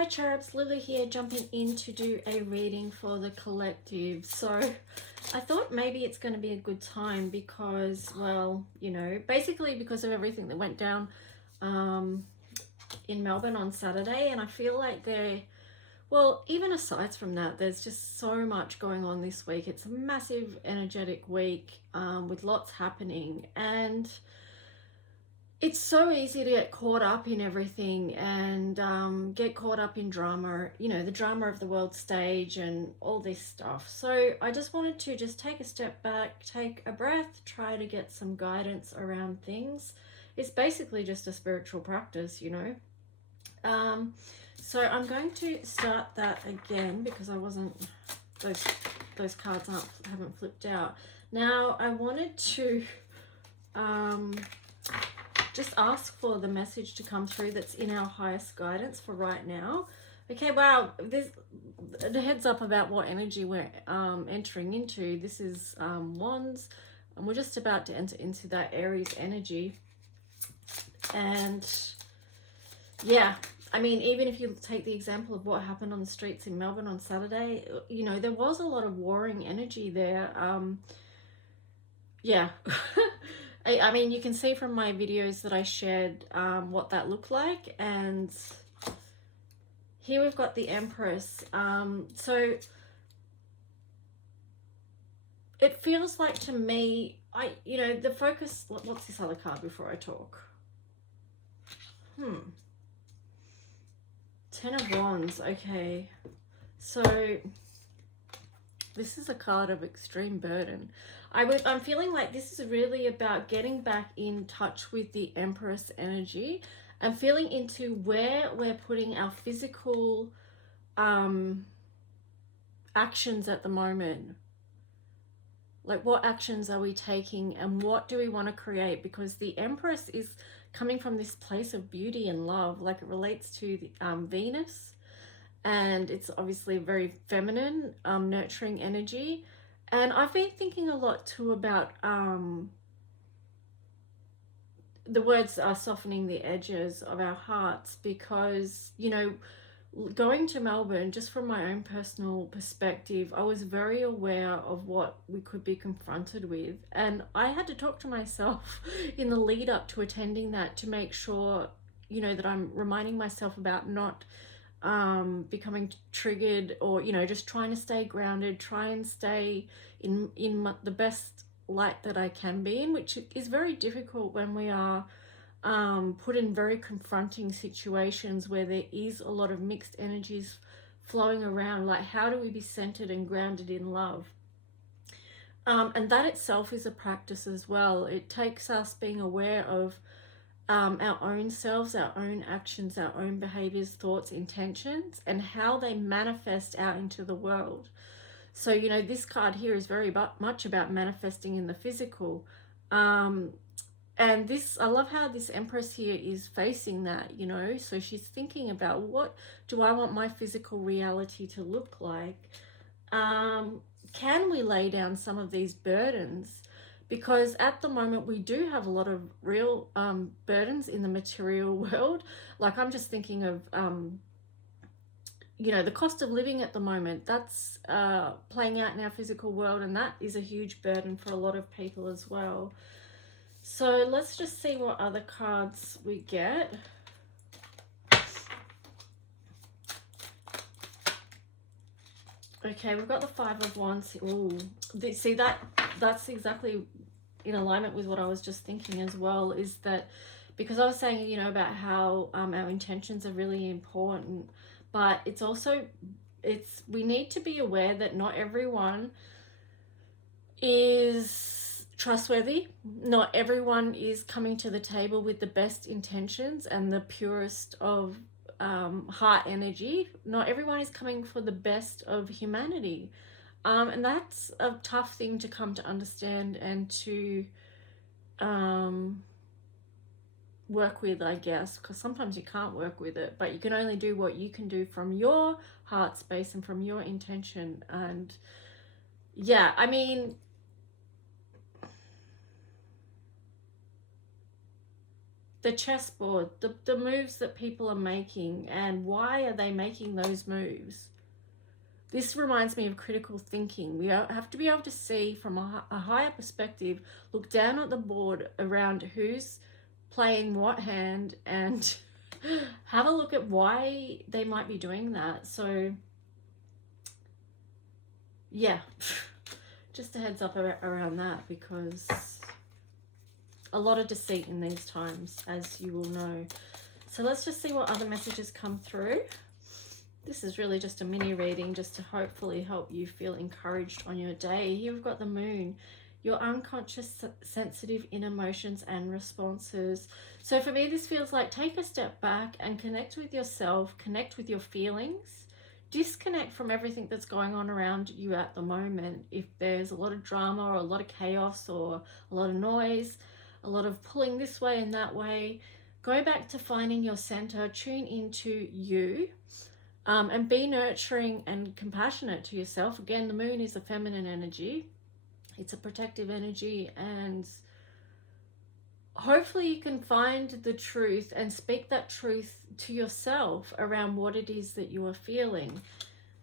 Hi Cherubs, Lily here, jumping in to do a reading for the collective. So I thought maybe it's going to be a good time because, well, you know, basically because of everything that went down in Melbourne on Saturday, and I feel like well, even aside from that, there's just so much going on this week. It's a massive energetic week with lots happening, and it's so easy to get caught up in everything and get caught up in drama, you know, the drama of the world stage and all this stuff. So I just wanted to just take a step back, take a breath, try to get some guidance around things. It's basically just a spiritual practice, you know. So I'm going to start that again because I wasn't, those cards haven't flipped out. Now I wanted to just ask for the message to come through that's in our highest guidance for right now. Okay, wow, there's a heads up about what energy we're entering into. This is Wands, and we're just about to enter into that Aries energy. And yeah, I mean, even if you take the example of what happened on the streets in Melbourne on Saturday, you know, there was a lot of warring energy there. Yeah. I mean, you can see from my videos that I shared what that looked like. And here we've got the Empress. So it feels like to me, you know, the focus, what's this other card before I talk? Ten of Wands, okay. So this is a card of extreme burden. I'm feeling like this is really about getting back in touch with the Empress energy and feeling into where we're putting our physical actions at the moment. Like, what actions are we taking and what do we want to create? Because the Empress is coming from this place of beauty and love, like it relates to the, Venus, and it's obviously a very feminine, nurturing energy. And I've been thinking a lot too about the words are softening the edges of our hearts, because, you know, going to Melbourne, just from my own personal perspective, I was very aware of what we could be confronted with. And I had to talk to myself in the lead up to attending that to make sure, you know, that I'm reminding myself about not becoming triggered, or, you know, just trying to stay grounded, try and stay in the best light that I can be in, which is very difficult when we are put in very confronting situations where there is a lot of mixed energies flowing around. Like, how do we be centered and grounded in love? And that itself is a practice as well. It takes us being aware of our own selves, our own actions, our own behaviors, thoughts, intentions, and how they manifest out into the world. So, you know, this card here is very much about manifesting in the physical. And this, I love how this Empress here is facing that, you know. So she's thinking about, what do I want my physical reality to look like? Can we lay down some of these burdens? Because at the moment we do have a lot of real burdens in the material world. Like, I'm just thinking of you know, the cost of living at the moment, that's playing out in our physical world, and that is a huge burden for a lot of people as well. So let's just see what other cards we get. Okay, we've got the Five of Wands. Ooh, see, that's exactly in alignment with what I was just thinking as well, is that because I was saying, you know, about how our intentions are really important, but it's also, we need to be aware that not everyone is trustworthy. Not everyone is coming to the table with the best intentions and the purest of heart energy. Not everyone is coming for the best of humanity. And that's a tough thing to come to understand and to work with, I guess, because sometimes you can't work with it, but you can only do what you can do from your heart space and from your intention. And yeah, I mean, the chessboard, the moves that people are making, and why are they making those moves. This reminds me of critical thinking. We have to be able to see from a higher perspective, look down at the board around who's playing what hand, and have a look at why they might be doing that. So yeah, just a heads up around that, because a lot of deceit in these times, as you will know. So let's just see what other messages come through. This is really just a mini reading, just to hopefully help you feel encouraged on your day. Here we've got the moon, your unconscious sensitive inner emotions and responses. So for me, this feels like take a step back and connect with yourself, connect with your feelings, disconnect from everything that's going on around you at the moment. If there's a lot of drama or a lot of chaos or a lot of noise, a lot of pulling this way and that way, go back to finding your center, tune into you. And be nurturing and compassionate to yourself. Again, the moon is a feminine energy. It's a protective energy, and hopefully you can find the truth and speak that truth to yourself around what it is that you are feeling.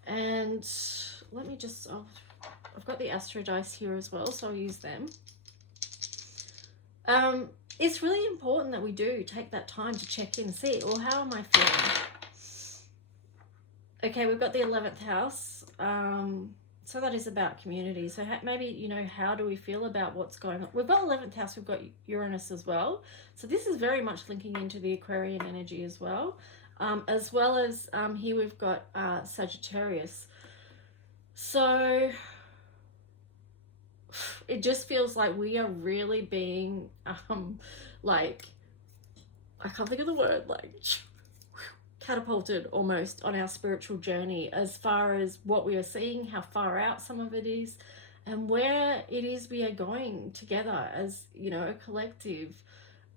And let me just, I've got the Astro Dice here as well, so I'll use them. It's really important that we do take that time to check in and see, well, how am I feeling? Okay, we've got the 11th house. So that is about community. So maybe, you know, how do we feel about what's going on? We've got 11th house, we've got Uranus as well. So this is very much linking into the Aquarian energy as well. As here we've got Sagittarius. So it just feels like we are really being, like, I can't think of the word, like, catapulted almost on our spiritual journey, as far as what we are seeing, how far out some of it is, and where it is we are going together as, you know, a collective.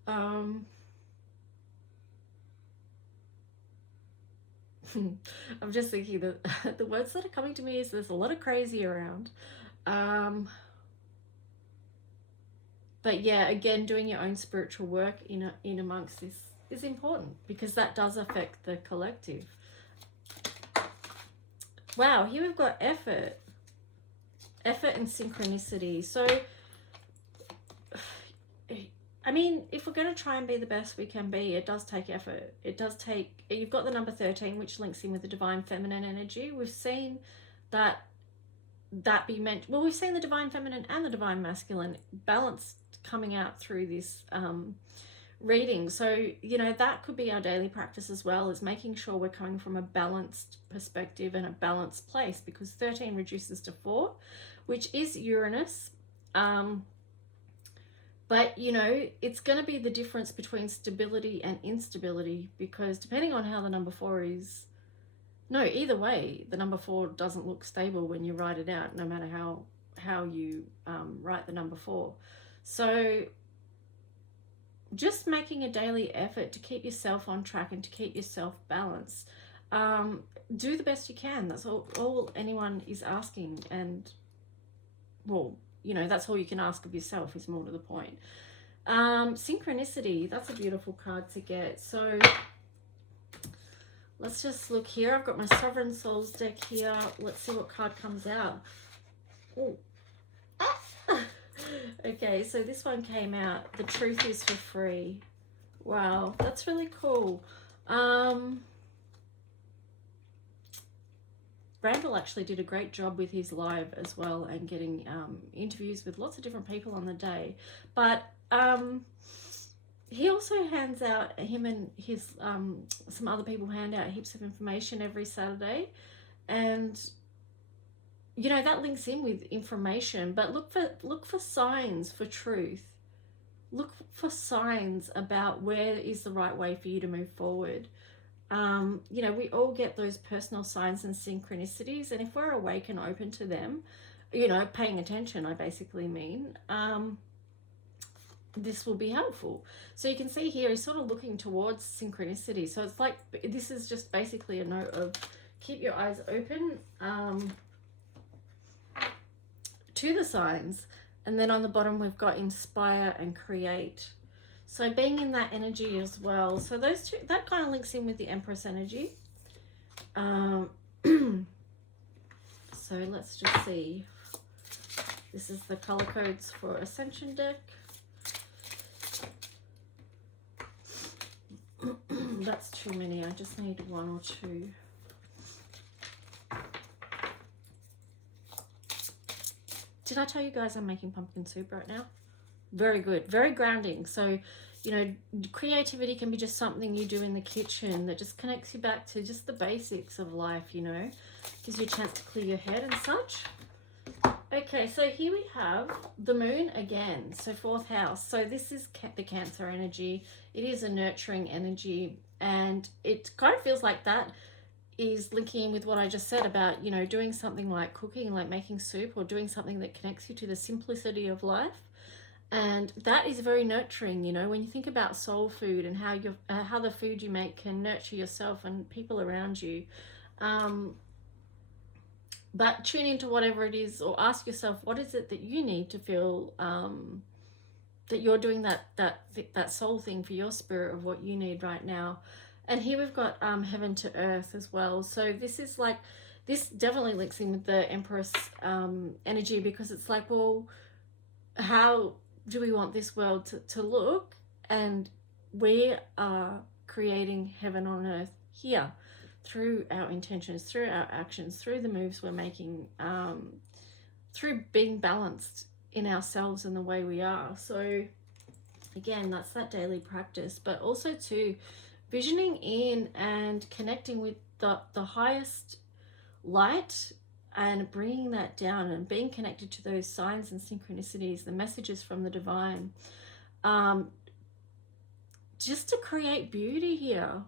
I'm just thinking that the words that are coming to me is there's a lot of crazy around. But yeah, again, doing your own spiritual work in amongst this is important, because that does affect the collective. Wow, here we've got effort and synchronicity. So I mean, if we're going to try and be the best we can be, it does take effort. It does take, you've got the number 13, which links in with the divine feminine energy. We've seen that be meant, well, we've seen the divine feminine and the divine masculine balanced coming out through this reading. So, you know, that could be our daily practice as well, is making sure we're coming from a balanced perspective and a balanced place, because 13 reduces to 4, which is Uranus. But, you know, it's going to be the difference between stability and instability, because depending on how the number 4 is, no, either way, the number 4 doesn't look stable when you write it out, no matter how you write the number 4. So just making a daily effort to keep yourself on track and to keep yourself balanced. Do the best you can. That's all anyone is asking. And, well, you know, that's all you can ask of yourself, is more to the point. Synchronicity, that's a beautiful card to get. So let's just look here. I've got my Sovereign Souls deck here. Let's see what card comes out. Oh. Okay, so this one came out. The truth is for free. Wow, that's really cool. Bramble actually did a great job with his live as well, and getting interviews with lots of different people on the day. But he also hands out, him and his some other people hand out heaps of information every Saturday, and you know, that links in with information. But look for signs for truth. Look for signs about where is the right way for you to move forward. You know, we all get those personal signs and synchronicities, and if we're awake and open to them, you know, paying attention, I basically mean, this will be helpful. So you can see here, he's sort of looking towards synchronicity. So it's like, this is just basically a note of keep your eyes open to the signs. And then on the bottom, we've got inspire and create. So being in that energy as well. So those two, that kind of links in with the Empress energy. Um, so let's just see. This is the color codes for Ascension deck. That's too many. I just need one or two. Did I tell you guys I'm making pumpkin soup right now? Very good. Very grounding. So, you know, creativity can be just something you do in the kitchen that just connects you back to just the basics of life, you know. Gives you a chance to clear your head and such. Okay, so here we have the moon again. So 4th house. So this is the Cancer energy. It is a nurturing energy. And it kind of feels like that is linking in with what I just said about, you know, doing something like cooking, like making soup, or doing something that connects you to the simplicity of life. And that is very nurturing, you know, when you think about soul food and how the food you make can nurture yourself and people around you. But tune into whatever it is, or ask yourself, what is it that you need to feel that you're doing that soul thing for your spirit of what you need right now. And here we've got heaven to earth as well. So this is like, this definitely links in with the Empress energy, because it's like, well, how do we want this world to look? And we are creating heaven on earth here through our intentions, through our actions, through the moves we're making, through being balanced in ourselves and the way we are. So again, that's that daily practice, but also too visioning in and connecting with the highest light and bringing that down and being connected to those signs and synchronicities, the messages from the divine, just to create beauty here.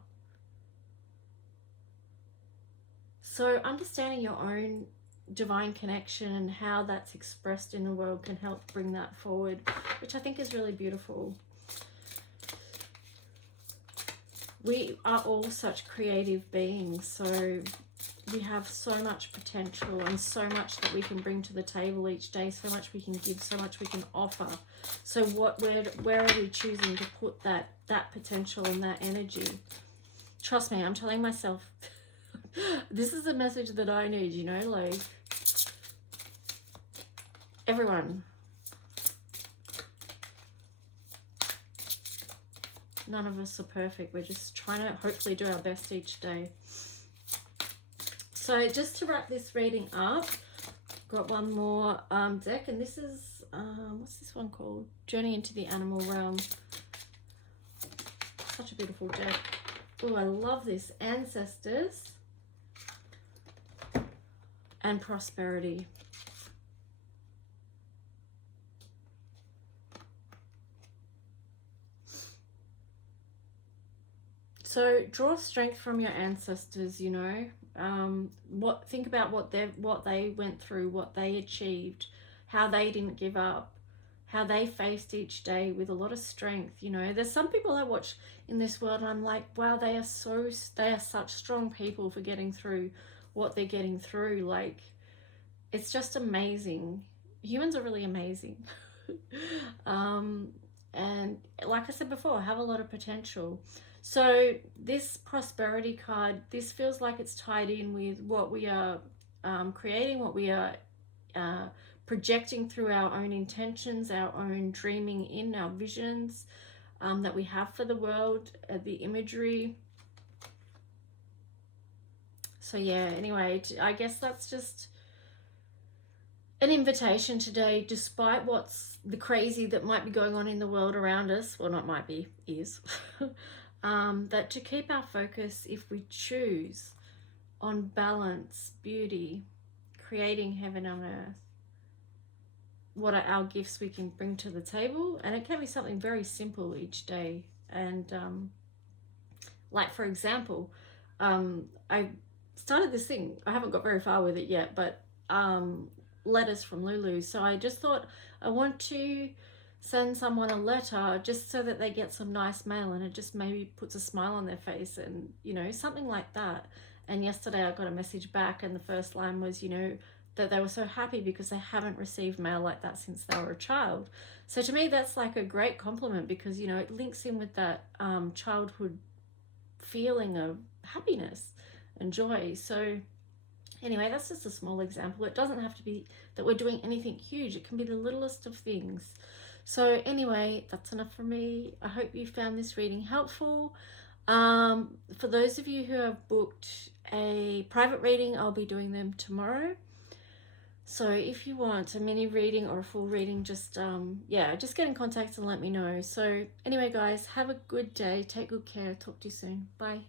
So understanding your own divine connection and how that's expressed in the world can help bring that forward, which I think is really beautiful. We are all such creative beings, so we have so much potential and so much that we can bring to the table each day, so much we can give, so much we can offer. So where are we choosing to put that potential and that energy? Trust me, I'm telling myself this is a message that I need, you know, like everyone. None of us are perfect. We're just trying to hopefully do our best each day. So just to wrap this reading up, got one more deck, and this is, what's this one called? Journey into the Animal Realm. Such a beautiful deck. Oh, I love this. Ancestors and prosperity. So draw strength from your ancestors, you know. Think about what they went through, what they achieved, how they didn't give up, how they faced each day with a lot of strength, you know. There's some people I watch in this world and I'm like, wow, they are such strong people for getting through what they're getting through. Like, it's just amazing. Humans are really amazing. And like I said before, I have a lot of potential. So this prosperity card, this feels like it's tied in with what we are creating, what we are projecting through our own intentions, our own dreaming in, our visions that we have for the world, the imagery. So yeah, anyway, I guess that's just an invitation today, despite what's the crazy that might be going on in the world around us, well, not might be, is, that to keep our focus, if we choose, on balance, beauty, creating heaven on earth. What are our gifts we can bring to the table? And it can be something very simple each day. And like, for example, I started this thing, I haven't got very far with it yet, but letters from Lulu. So I just thought I want to send someone a letter just so that they get some nice mail and it just maybe puts a smile on their face, and, you know, something like that. And yesterday I got a message back and the first line was, you know, that they were so happy because they haven't received mail like that since they were a child. So to me, that's like a great compliment, because, you know, it links in with that childhood feeling of happiness and joy. So anyway, that's just a small example. It doesn't have to be that we're doing anything huge. It can be the littlest of things. So anyway, that's enough for me. I hope you found this reading helpful. For those of you who have booked a private reading, I'll be doing them tomorrow. So if you want a mini reading or a full reading, just just get in contact and let me know. So anyway, guys, have a good day. Take good care. Talk to you soon. Bye.